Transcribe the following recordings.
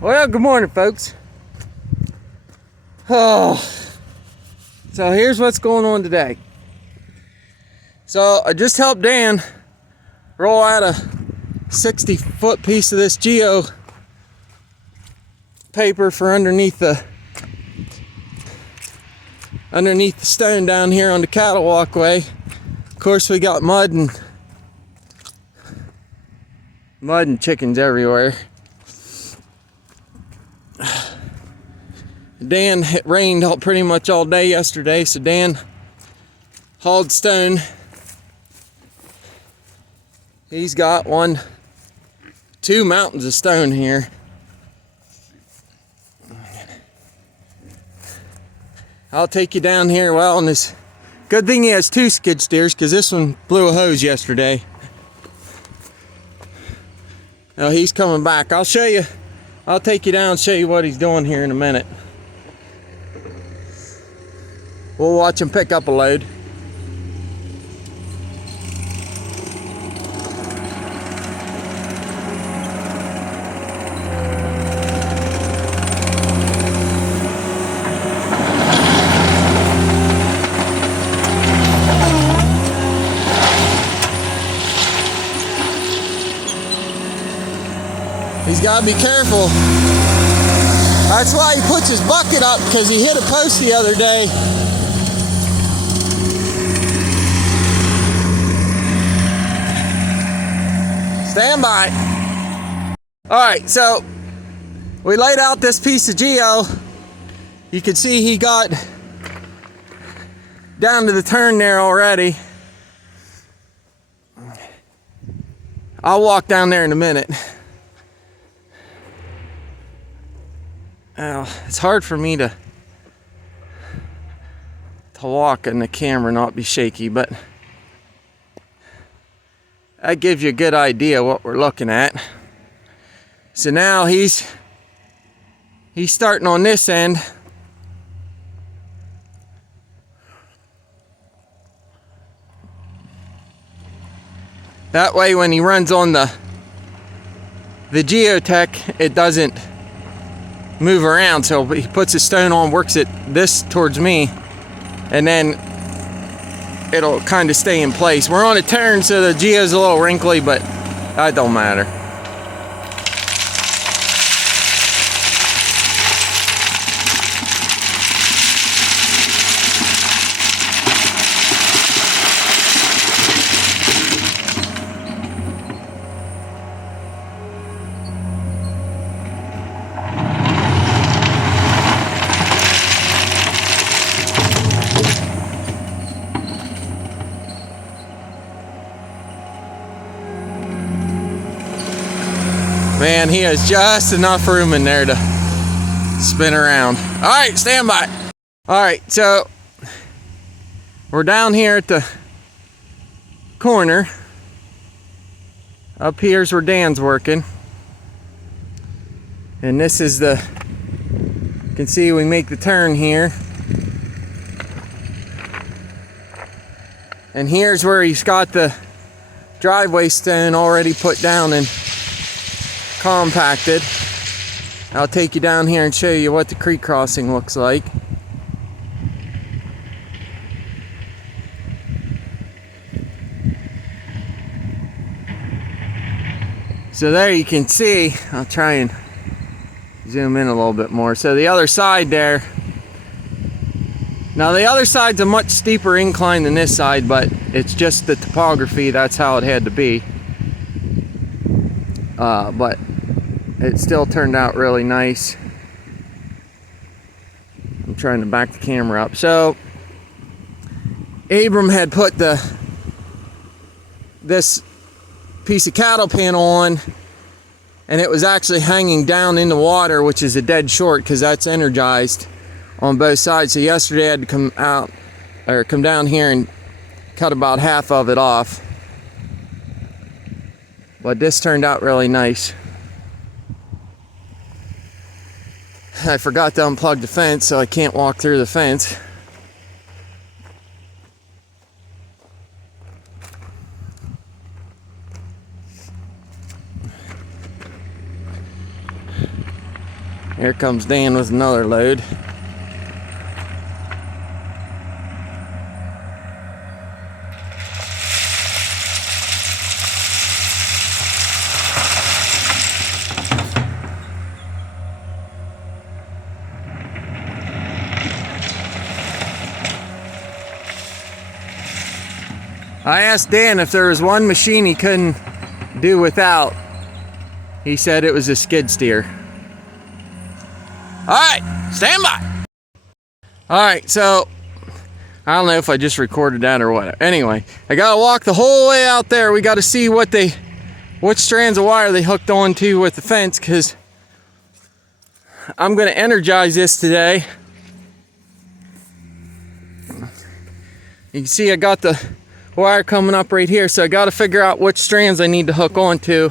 Well, good morning, folks. Oh, so here's what's going on today. So I just helped Dan roll out a 60-foot piece of this geo paper for underneath the stone down here on the cattle walkway. Of course, we got mud and chickens everywhere. It rained pretty much all day yesterday, so Dan hauled stone. He's got two mountains of stone here. I'll take you down here. Well, and this good thing he has two skid steers, because this one blew a hose yesterday. Now he's coming back. I'll take you down and show you what he's doing here in a minute. We'll watch him pick up a load. He's got to be careful. That's why he puts his bucket up, because he hit a post the other day. Stand by. All right, so we laid out this piece of geo. You can see he got down to the turn there already. I'll walk down there in a minute. It's hard for me to walk and the camera not be shaky, but that gives you a good idea what we're looking at. So now he's starting on this end. That way when he runs on the geotech, it doesn't move around. So he puts his stone on, works it this towards me, and then it'll kind of stay in place. We're on a turn, so the geo's a little wrinkly, but that don't matter. Man, he has just enough room in there to spin around. All right, stand by. All right, so we're down here at the corner. Up here's where Dan's working. And this is you can see we make the turn here. And here's where he's got the driveway stone already put down and compacted. I'll take you down here and show you what the creek crossing looks like. So there you can see, I'll try and zoom in a little bit more. So the other side there, now the other side's a much steeper incline than this side, but it's just the topography, that's how it had to be. But it still turned out really nice. I'm trying to back the camera up. So Abram had put this piece of cattle panel on, and it was actually hanging down in the water, which is a dead short because that's energized on both sides. So yesterday I had to come down here and cut about half of it off. But this turned out really nice. I forgot to unplug the fence, so I can't walk through the fence. Here comes Dan with another load. I asked Dan if there was one machine he couldn't do without. He said it was a skid steer. Alright, stand by! Alright, so I don't know if I just recorded that or what. Anyway, I gotta walk the whole way out there. We gotta see what strands of wire they hooked onto with the fence, because I'm gonna energize this today. You can see I got the wire coming up right here, so I got to figure out which strands I need to hook onto.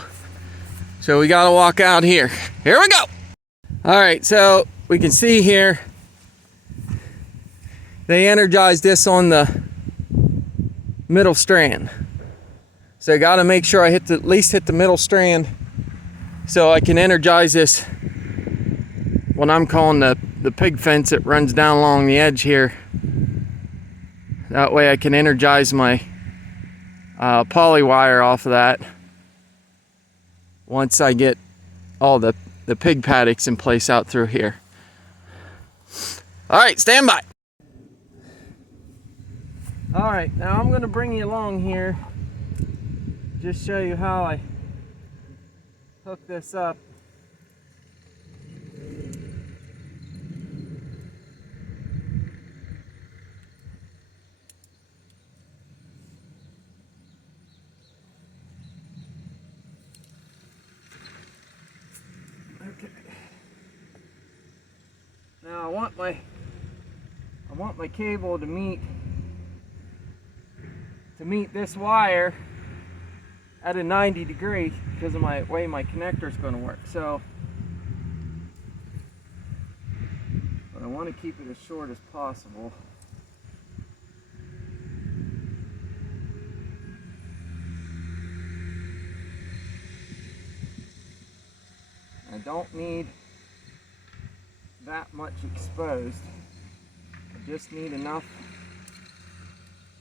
So we got to walk out here. Here we go. All right, so we can see here they energized this on the middle strand. So I got to make sure I at least hit the middle strand so I can energize this, what I'm calling the pig fence that runs down along the edge here. That way I can energize my poly wire off of that once I get all the pig paddocks in place out through here. All right, stand by. All right, now I'm going to bring you along here, just show you how I hook this up. Okay. Now I want my cable to meet this wire at a 90 degree because of my way my connector is going to work. So, but I want to keep it as short as possible. I don't need that much exposed. I just need enough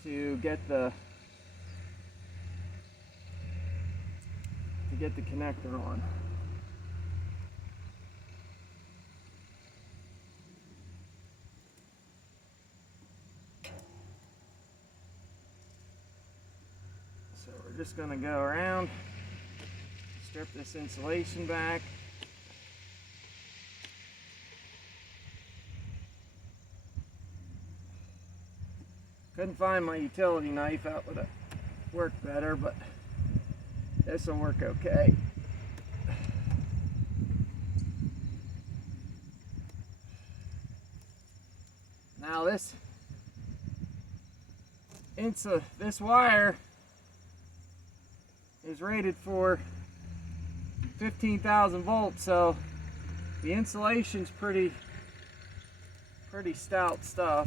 to get the connector on. So we're just going to go around, strip this insulation back. Couldn't find my utility knife, that would have worked better, but this will work okay. Now this wire is rated for 15,000 volts, so the insulation's pretty stout stuff.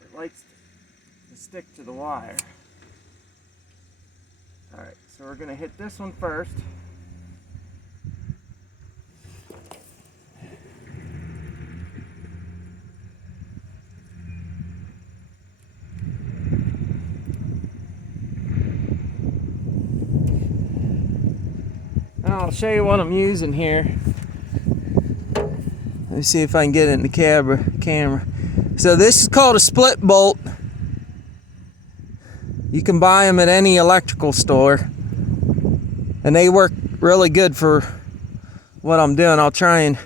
It likes to stick to the wire. Alright, so we're going to hit this one first. I'll show you what I'm using here. Let me see if I can get it in the camera. So this is called a split bolt. You can buy them at any electrical store, and they work really good for what I'm doing. I'll try and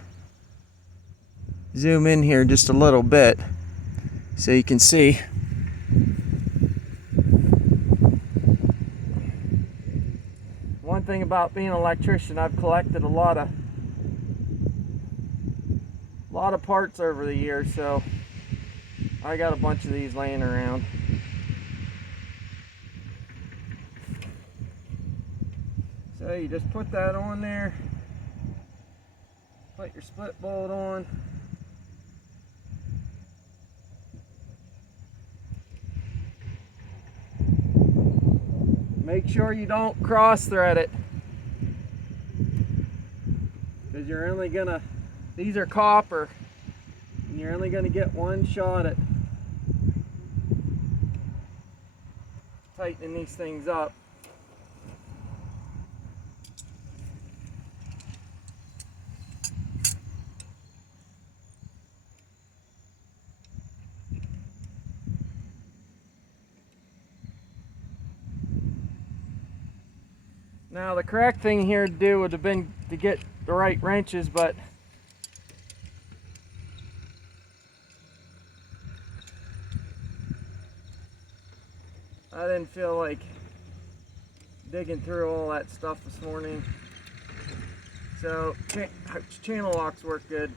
zoom in here just a little bit so you can see. One thing about being an electrician, I've collected a lot of parts over the years, so I got a bunch of these laying around. So you just put that on there, put your split bolt on. Make sure you don't cross thread it, because you're only gonna, these are copper, and you're only gonna get one shot at tightening these things up. Now the correct thing here to do would have been to get the right wrenches, but I didn't feel like digging through all that stuff this morning. So channel locks work good.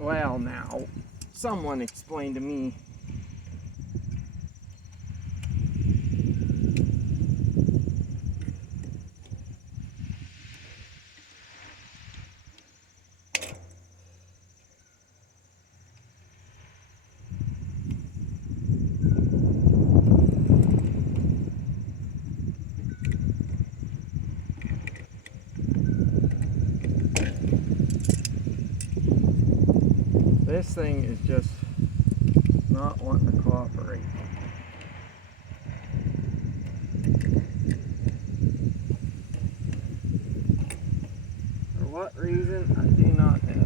Well, now, someone explain to me. This thing is just not wanting to cooperate. For what reason, I do not know.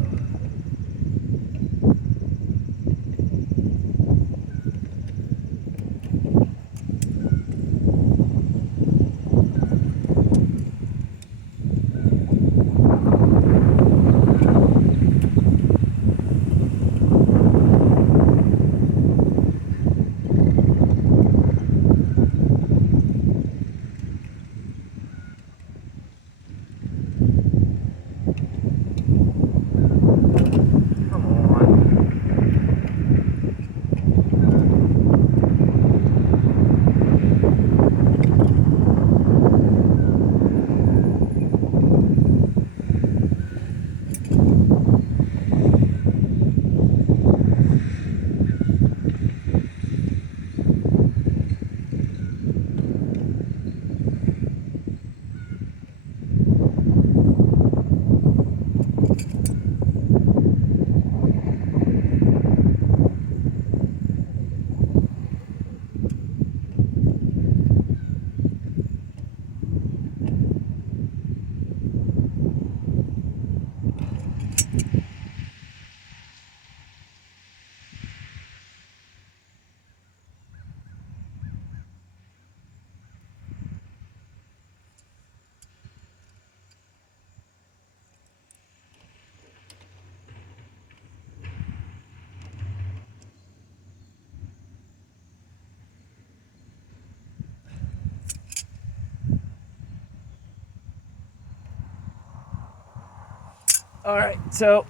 All right, so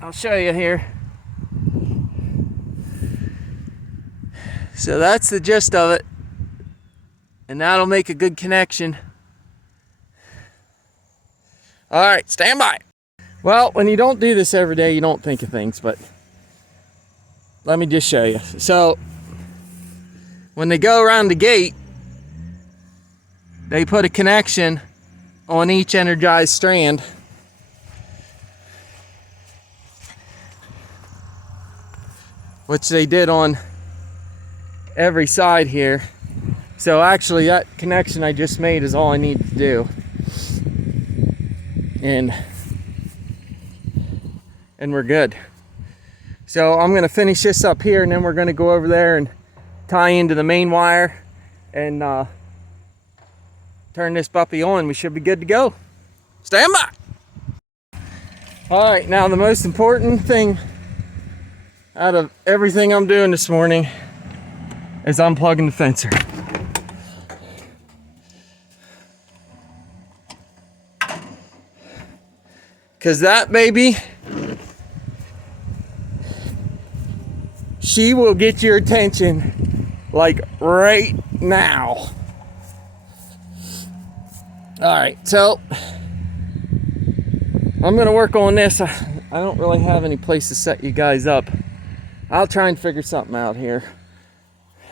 I'll show you here. So that's the gist of it, and that'll make a good connection. All right, stand by. Well, when you don't do this every day, you don't think of things, but let me just show you. So when they go around the gate, they put a connection on each energized strand. Which they did on every side here. So actually that connection I just made is all I need to do. And we're good. So I'm gonna finish this up here, and then we're gonna go over there and tie into the main wire and turn this puppy on, we should be good to go. Stand by. All right, now the most important thing out of everything I'm doing this morning is unplugging the fencer. Because that baby, she will get your attention like right now. All right, so I'm gonna work on this. I don't really have any place to set you guys up. I'll try and figure something out here.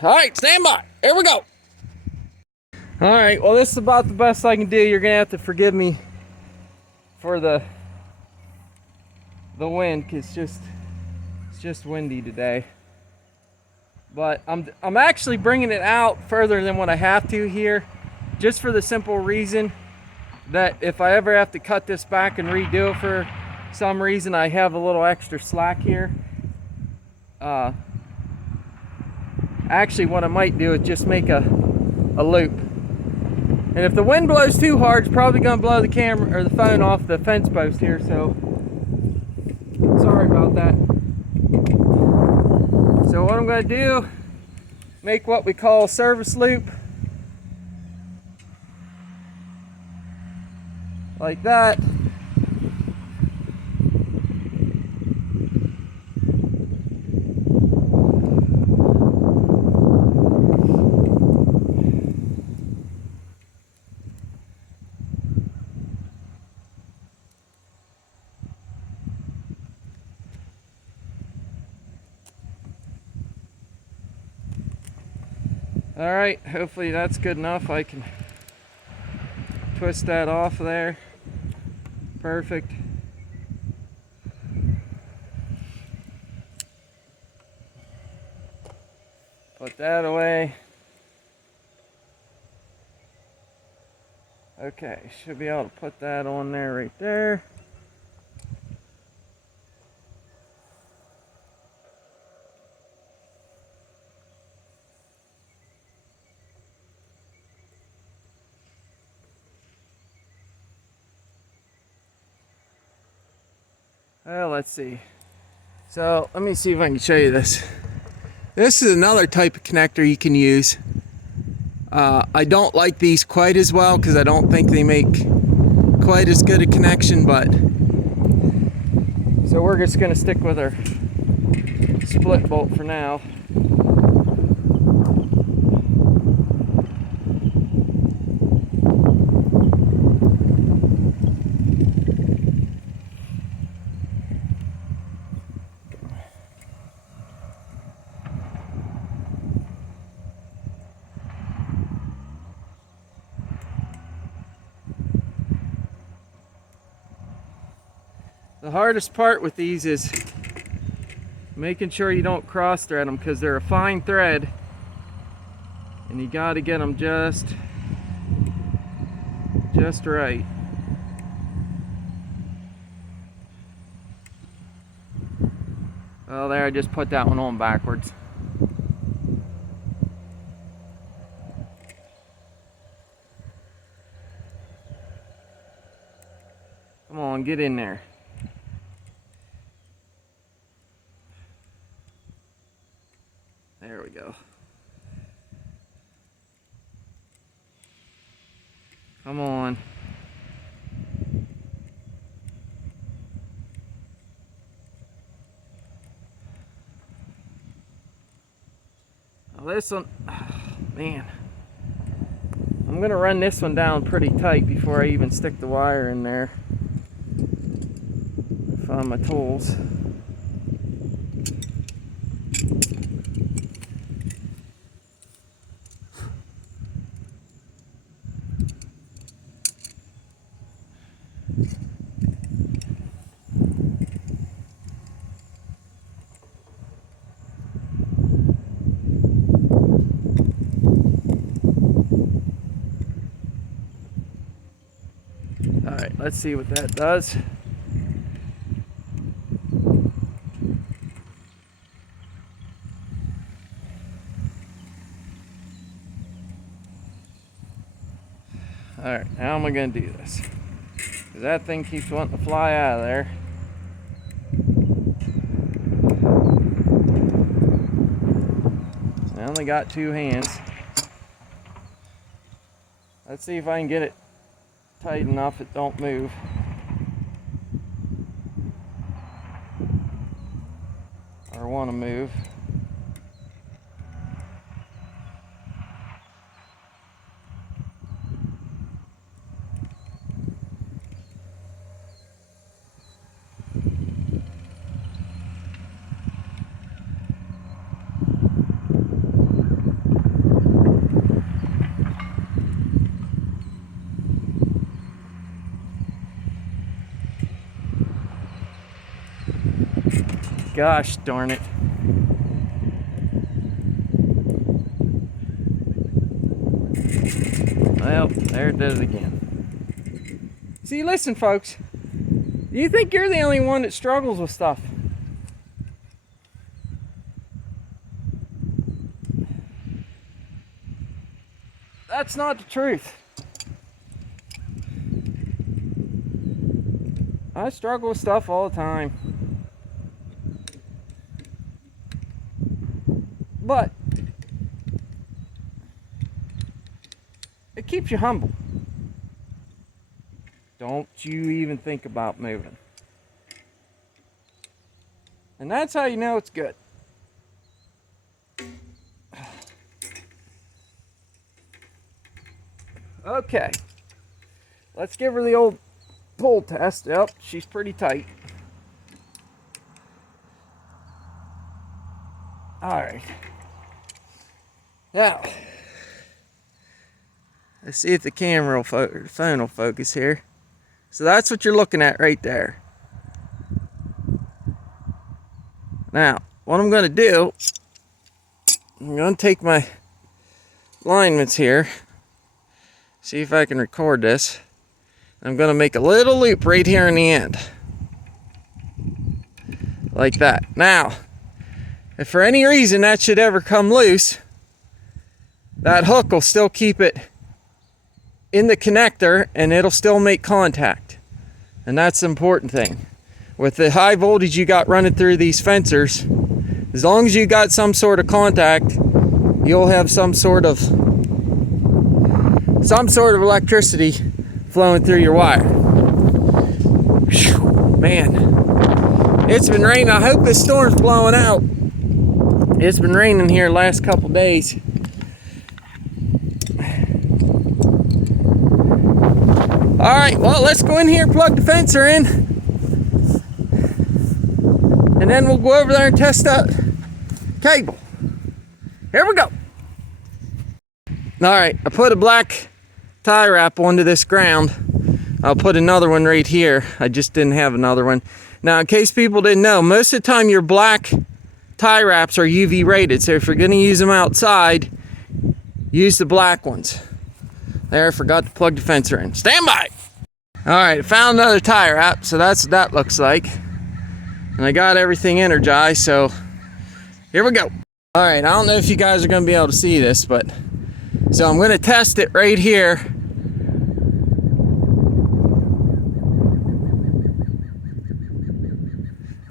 All right, stand by. Here we go. All right, well, this is about the best I can do. You're gonna have to forgive me for the wind, cause it's just windy today. But I'm actually bringing it out further than what I have to here, just for the simple reason that if I ever have to cut this back and redo it for some reason, I have a little extra slack here. Actually, what I might do is just make a loop. And if the wind blows too hard, it's probably gonna blow the camera or the phone off the fence post here, so sorry about that. So what I'm gonna do, make what we call a service loop. Like that. All right, hopefully that's good enough. I can twist that off there. Perfect. Put that away. Okay, should be able to put that on there right there. Well, let's see. So let me see if I can show you this. This is another type of connector you can use. I don't like these quite as well because I don't think they make quite as good a connection, but so we're just gonna stick with our split bolt for now. The hardest part with these is making sure you don't cross thread them because they're a fine thread and you got to get them just right. Well, there, I just put that one on backwards. Come on, get in there. There we go. Come on. Now this one, oh, man. I'm gonna run this one down pretty tight before I even stick the wire in there. Find my tools. All right, let's see what that does. Alright, how am I going to do this? Because that thing keeps wanting to fly out of there. I only got 2 hands. Let's see if I can get it tight enough it don't move. Or want to move. Gosh darn it. Well, there it does again. See, listen, folks. You think you're the only one that struggles with stuff. That's not the truth. I struggle with stuff all the time. But it keeps you humble. Don't you even think about moving. And that's how you know it's good. Okay. Let's give her the old pull test. Yep, she's pretty tight. Alright. Now, let's see if the camera will phone will focus here. So that's what you're looking at right there. Now, what I'm going to do, I'm going to take my alignments here, see if I can record this. I'm going to make a little loop right here in the end. Like that. Now, if for any reason that should ever come loose, that hook will still keep it in the connector and it'll still make contact. And that's the important thing. With the high voltage you got running through these fencers, as long as you got some sort of contact, you'll have some sort of electricity flowing through your wire. Whew, man, it's been raining. I hope this storm's blowing out. It's been raining here the last couple days. Alright, well, let's go in here and plug the fencer in. And then we'll go over there and test that cable. Here we go. Alright, I put a black tie wrap onto this ground. I'll put another one right here. I just didn't have another one. Now, in case people didn't know, most of the time your black tie wraps are UV rated. So if you're going to use them outside, use the black ones. There, I forgot to plug the fencer in. Stand by! Alright, I found another tie wrap, so that's what that looks like. And I got everything energized, so here we go. Alright, I don't know if you guys are going to be able to see this, but so I'm going to test it right here.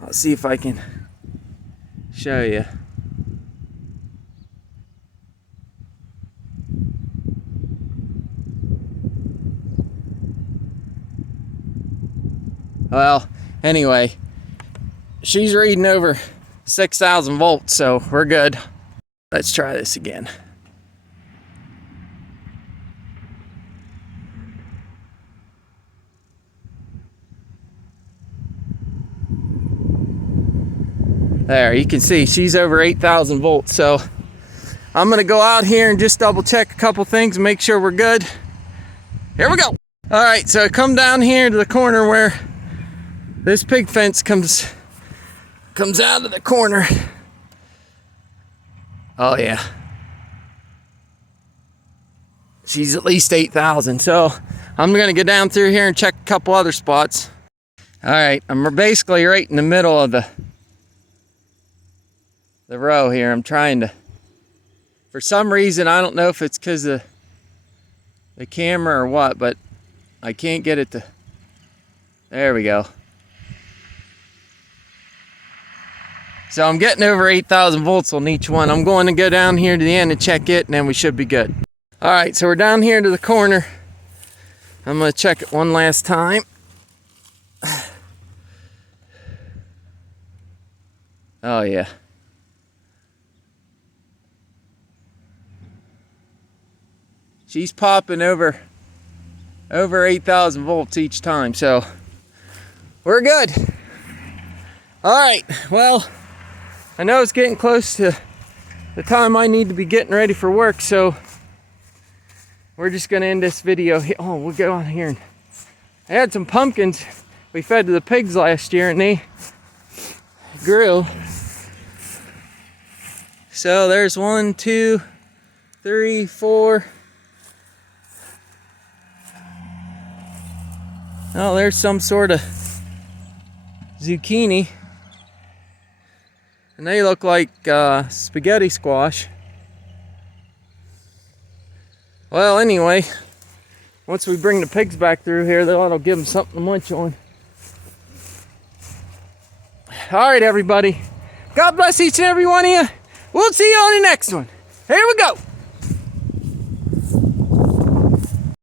I'll see if I can show you. Well, anyway, she's reading over 6,000 volts, so we're good. Let's try this again. There, you can see she's over 8,000 volts, so I'm gonna go out here and just double check a couple things and make sure we're good. Here we go. All right, so I come down here to the corner where this pig fence comes out of the corner. Oh yeah. She's at least 8,000. So I'm gonna go down through here and check a couple other spots. All right, I'm basically right in the middle of the row here. I'm trying to, for some reason, I don't know if it's because the the camera or what, but I can't get it to, there we go. So I'm getting over 8,000 volts on each one. I'm going to go down here to the end and check it, and then we should be good. All right, so we're down here to the corner. I'm gonna check it one last time. Oh yeah. She's popping over 8,000 volts each time, so we're good. All right, well, I know it's getting close to the time I need to be getting ready for work, so we're just gonna end this video here. Oh, we'll go on here. I had some pumpkins we fed to the pigs last year, and they grew. So there's 1, 2, 3, 4. Oh, there's some sort of zucchini. And they look like spaghetti squash. Well, anyway, once we bring the pigs back through here, that'll give them something to munch on. All right, everybody. God bless each and every one of you. We'll see you on the next one. Here we go.